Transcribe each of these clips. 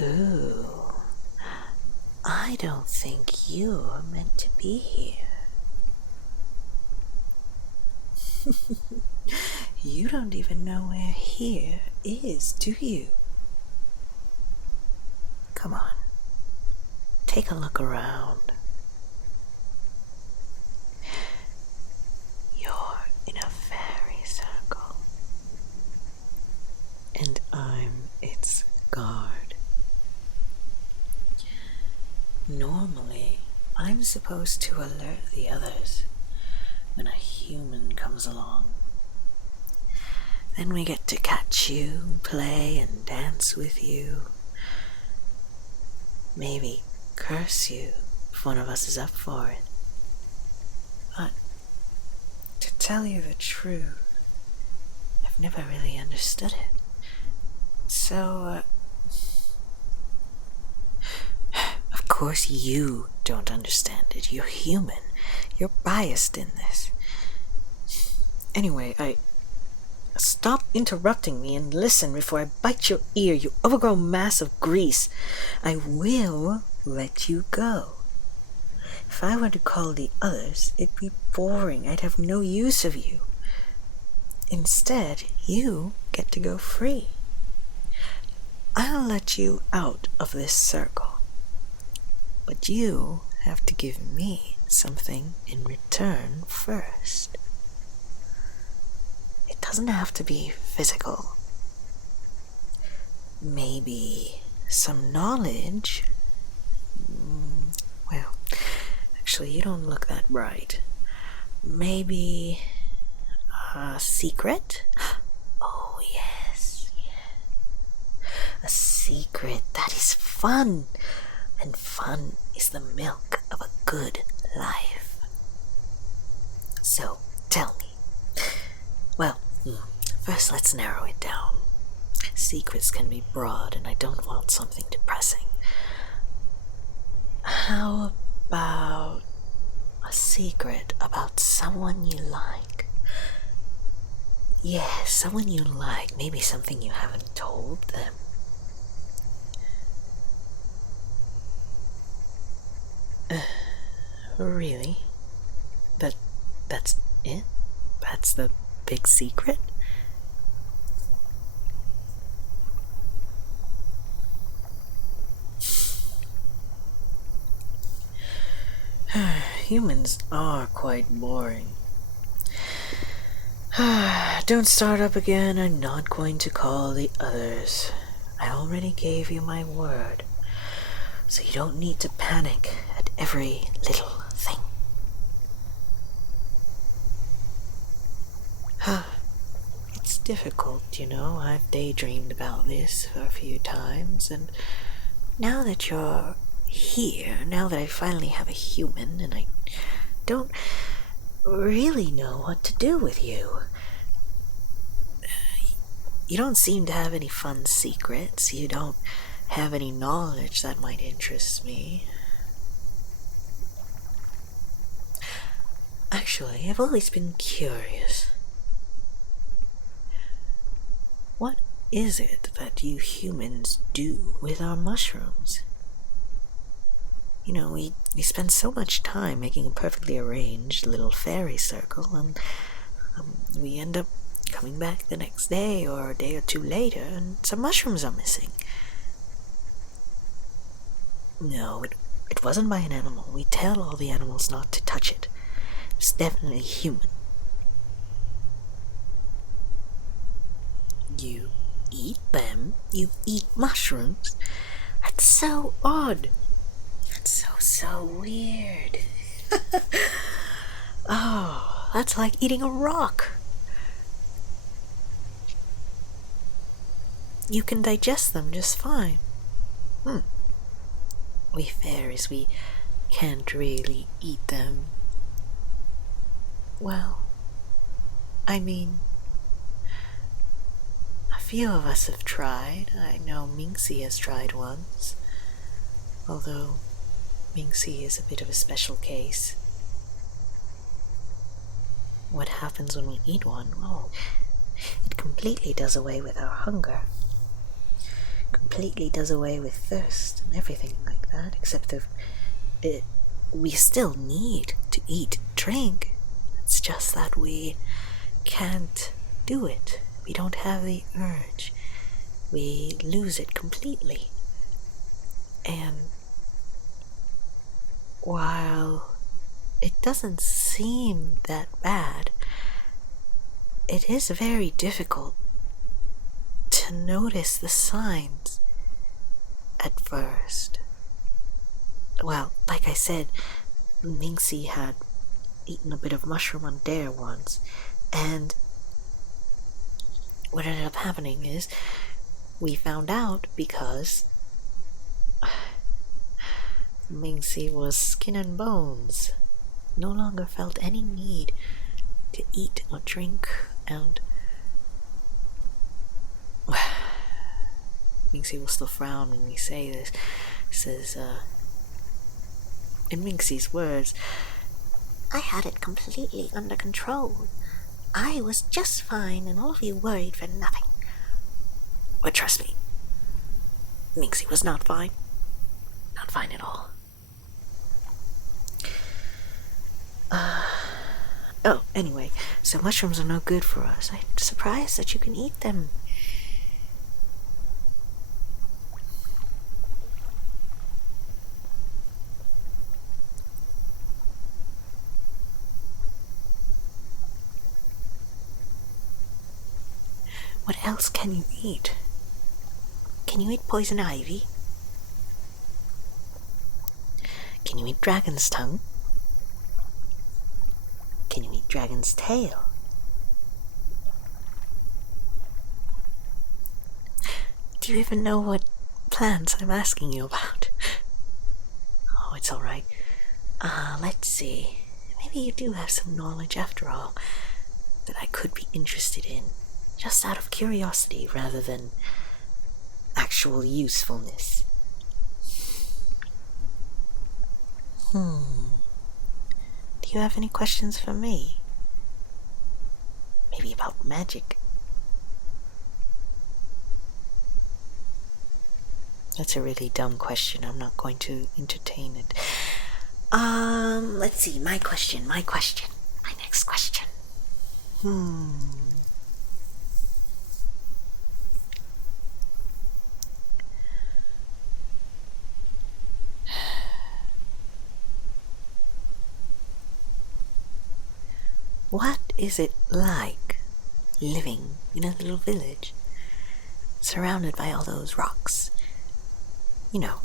Ooh, I don't think you're meant to be here. You don't even know where here is, do you? Come on, take a look around. You're in a fairy circle, and I'm its guard. Normally, I'm supposed to alert the others when a human comes along. Then we get to catch you, play and dance with you. Maybe curse you if one of us is up for it. But to tell you the truth, I've never really understood it. So, of course you don't understand it. You're human. You're biased in this. Anyway, Stop interrupting me and listen before I bite your ear, you overgrown mass of grease. I will let you go. If I were to call the others, it'd be boring. I'd have no use of you. Instead, you get to go free. I'll let you out of this circle. But you have to give me something in return first. It doesn't have to be physical. Maybe some knowledge. Well, actually, you don't look that bright. Maybe a secret? Oh, yes. A secret. That is fun. And fun is the milk of a good life. So, tell me. Well, first let's narrow it down. Secrets can be broad, and I don't want something depressing. How about a secret about someone you like? Yes, someone you like. Maybe something you haven't told them. Really? That's it? That's the big secret? Humans are quite boring. Don't start up again. I'm not going to call the others. I already gave you my word, so you don't need to panic at every little thing. It's difficult, you know. I've daydreamed about this for a few times, and now that you're here, now that I finally have a human, and I don't really know what to do with you. You don't seem to have any fun secrets. You don't have any knowledge that might interest me. Actually, I've always been curious. What is it that you humans do with our mushrooms? You know, we spend so much time making a perfectly arranged little fairy circle, and we end up coming back the next day or a day or two later, and some mushrooms are missing. No, it wasn't by an animal. We tell all the animals not to touch it. It's definitely human. You eat them? You eat mushrooms? That's so odd. That's so weird. Oh, that's like eating a rock. You can digest them just fine. We fairies, we can't really eat them. Well, I mean, a few of us have tried. I know Minxy has tried once, although Minxy is a bit of a special case. What happens when we eat one? Oh, it completely does away with our hunger. completely does away with thirst and everything like that, except that we still need to eat, drink. It's just that we can't do it. We don't have the urge. We lose it completely. And while it doesn't seem that bad, it is very difficult to notice the signs at first. Well, like I said, Minxy had eaten a bit of mushroom on Dare once, and what ended up happening is we found out because Minxy was skin and bones, no longer felt any need to eat or drink, and Minxy will still frown when we say this. Says, in Minxy's words, I had it completely under control. I was just fine, and all of you worried for nothing. But trust me, Minxy was not fine. Not fine at all. Oh, anyway, so mushrooms are no good for us. I'm surprised that you can eat them. What else can you eat? Can you eat poison ivy? Can you eat dragon's tongue? Can you eat dragon's tail? Do you even know what plants I'm asking you about? Oh, it's alright. Let's see. Maybe you do have some knowledge after all that I could be interested in, just out of curiosity rather than actual usefulness. Do you have any questions for me? Maybe about magic? That's a really dumb question. I'm not going to entertain it. Let's see. My next question. What is it like living in a little village surrounded by all those rocks? You know,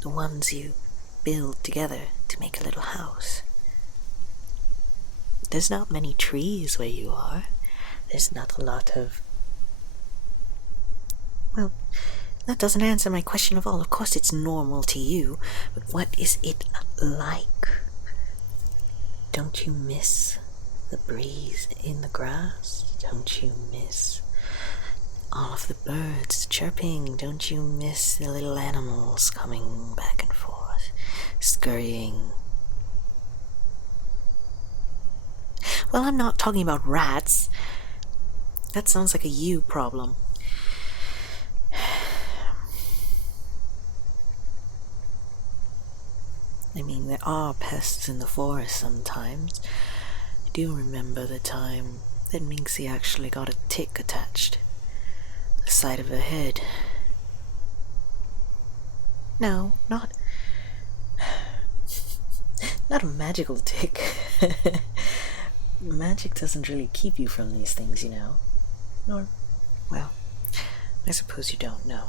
the ones you build together to make a little house. There's not many trees where you are. There's not a lot of... Well, that doesn't answer my question at all. Of course it's normal to you, but what is it like? Don't you miss the breeze in the grass? Don't you miss all of the birds chirping? Don't you miss the little animals coming back and forth, scurrying? Well, I'm not talking about rats. That sounds like a you problem. I mean, there are pests in the forest sometimes. I do remember the time that Minxy actually got a tick attached to the side of her head. No, not a magical tick. Magic doesn't really keep you from these things, you know. Or, well, I suppose you don't know.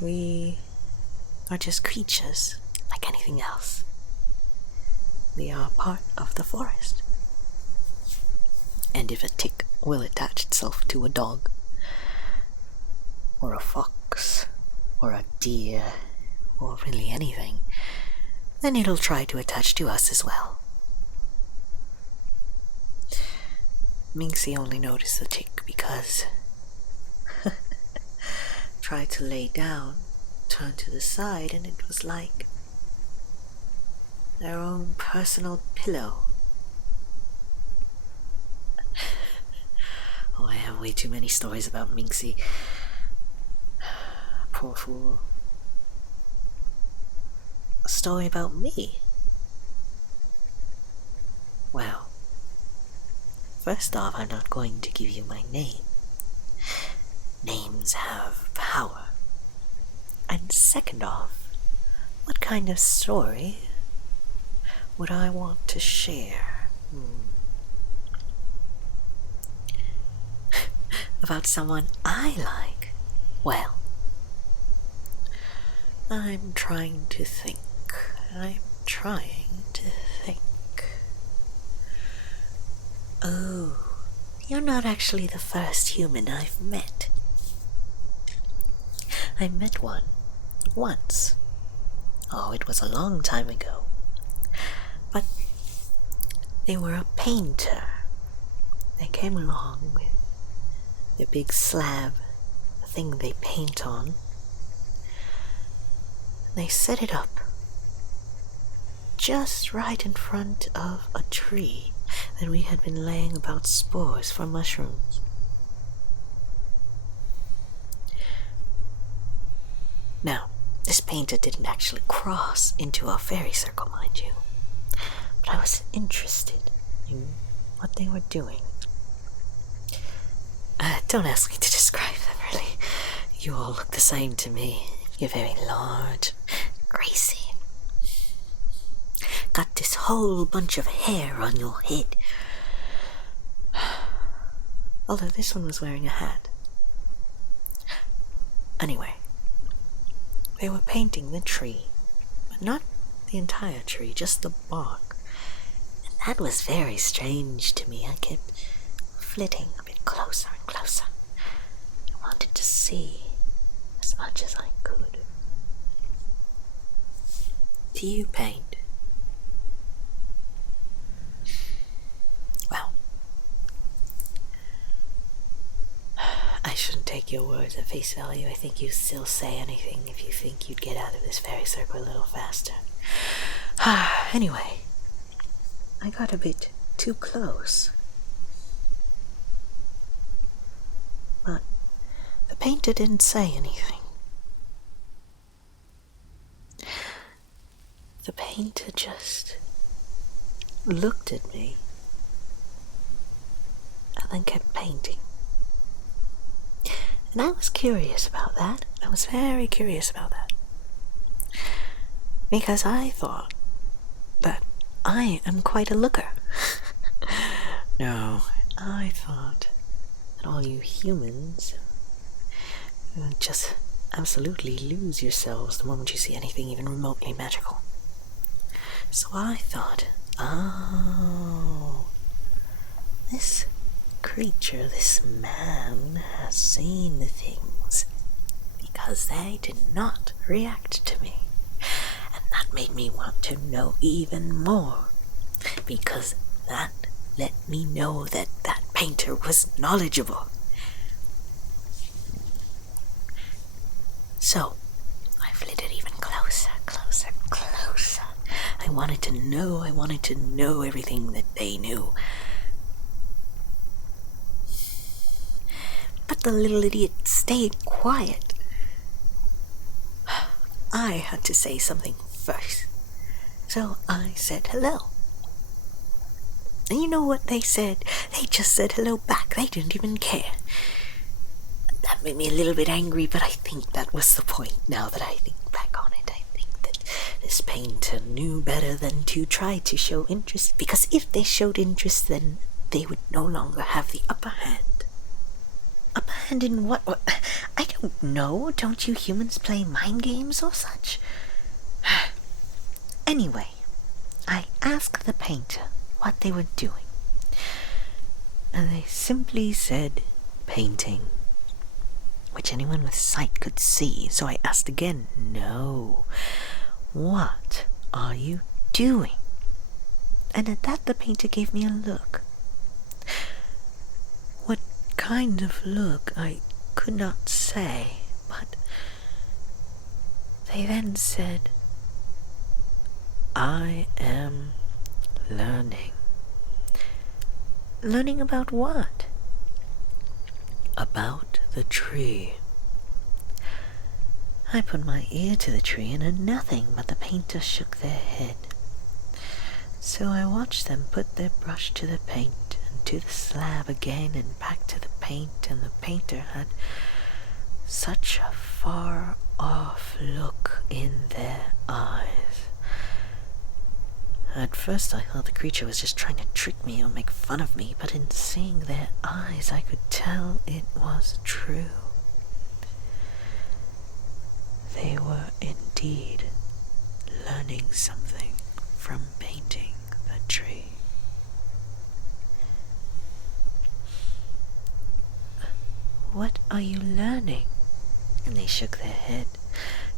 We are just creatures like anything else. We are part of the forest. And if a tick will attach itself to a dog, or a fox, or a deer, or really anything, then it'll try to attach to us as well. Minxy only noticed the tick because tried to lay down, turned to the side, and it was like their own personal pillow. Oh, I have way too many stories about Minxy. Poor fool. A story about me? Well, first off, I'm not going to give you my name. Names have power. And second off, what kind of story would I want to share? About someone I like? Well, I'm trying to think. Oh, you're not actually the first human I've met. I met one once. Oh, it was a long time ago. But they were a painter. They came along with their big slab, the thing they paint on. They set it up just right in front of a tree that we had been laying about spores for mushrooms. Now, this painter didn't actually cross into our fairy circle, mind you, but I was interested in what they were doing. Don't ask me to describe them, really. You all look the same to me. You're very large, greasy. Got this whole bunch of hair on your head. Although this one was wearing a hat. Anyway, they were painting the tree, but not the entire tree, just the bark. And that was very strange to me. I kept flitting a bit closer and closer. I wanted to see as much as I could. Do you paint? Well, I shouldn't take your words at face value. I think you'd still say anything if you think you'd get out of this fairy circle a little faster. Anyway, I got a bit too close. But the painter didn't say anything. The painter just looked at me and then kept painting. And I was curious about that. I was very curious about that. Because I thought that I am quite a looker. No, I thought that all you humans just absolutely lose yourselves the moment you see anything even remotely magical. So I thought, oh, this creature, this man, has seen things because they did not react to me. And that made me want to know even more, because that let me know that that painter was knowledgeable. So, I flitted even closer, closer, closer. I wanted to know everything that they knew. But the little idiot stayed quiet. I had to say something first. So I said hello. And you know what they said? They just said hello back. They didn't even care. That made me a little bit angry, but I think that was the point. Now that I think back on it, I think that this painter knew better than to try to show interest, because if they showed interest, then they would no longer have the upper hand. Upper hand in what? I don't know. Don't you humans play mind games or such? Anyway, I asked the painter what they were doing, and they simply said painting, which anyone with sight could see. So I asked again, no, what are you doing? And at that the painter gave me a look. What kind of look I could not say, but they then said, I am learning. Learning about what? about the tree. I put my ear to the tree and heard nothing, but the painters shook their head. So I watched them put their brush to the paint and to the slab again and back to the paint, and the painter had such a far-off look in their eyes. At first I thought the creature was just trying to trick me or make fun of me, but in seeing their eyes I could tell it was true. They were indeed learning something from painting the tree. "What are you learning?" And they shook their head.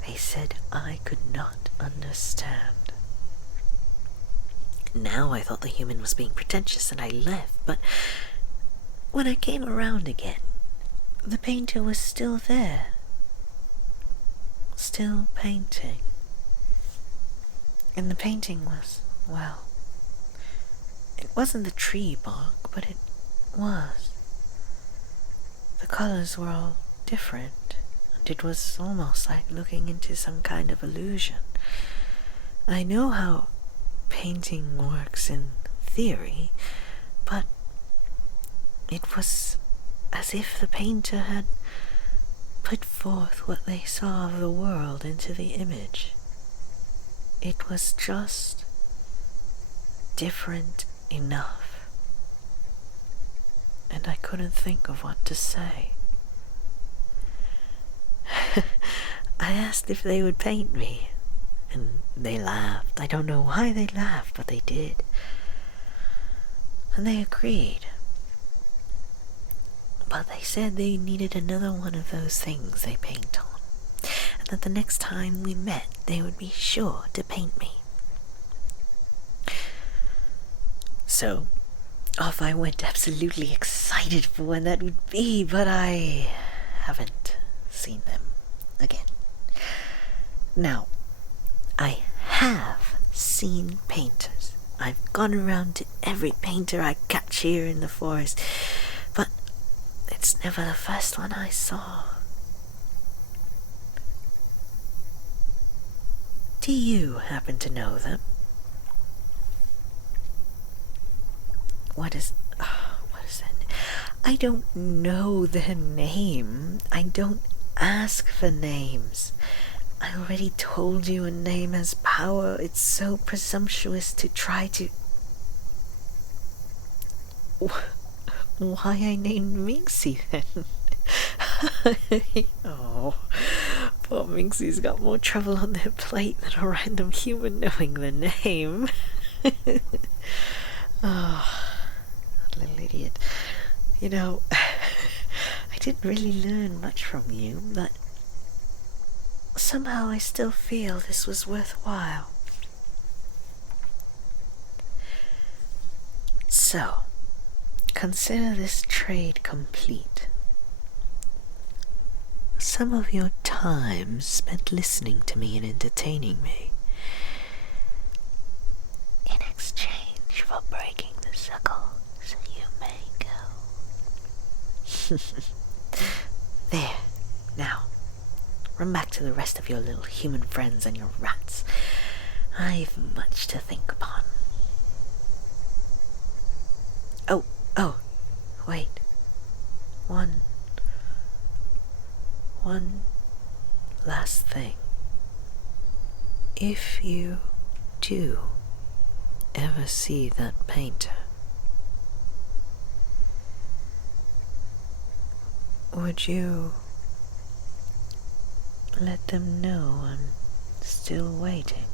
They said I could not understand. Now I thought the human was being pretentious and I left, but when I came around again, the painter was still there, still painting. And the painting was, well, it wasn't the tree bark, but it was. The colors were all different, and it was almost like looking into some kind of illusion. I know how painting works in theory, but it was as if the painter had put forth what they saw of the world into the image. It was just different enough, and I couldn't think of what to say. I asked if they would paint me, and they laughed. I don't know why they laughed, but they did. And they agreed. But they said they needed another one of those things they paint on, and that the next time we met, they would be sure to paint me. So, off I went, absolutely excited for when that would be, but I haven't seen them again. Now, I have seen painters. I've gone around to every painter I catch here in the forest, but it's never the first one I saw. Do you happen to know them? What is that? I don't know their name. I don't ask for names. I already told you a name has power. It's so presumptuous to try to... Why I named Minxy then? Oh, poor Minxy's got more trouble on their plate than a random human knowing the name. Oh, little idiot. You know, I didn't really learn much from you, but somehow I still feel this was worthwhile. So, consider this trade complete. Some of your time spent listening to me and entertaining me, in exchange for breaking the circle so you may go. There, now, run back to the rest of your little human friends and your rats. I've much to think upon. Oh, wait. One last thing. If you do ever see that painter, would you let them know I'm still waiting?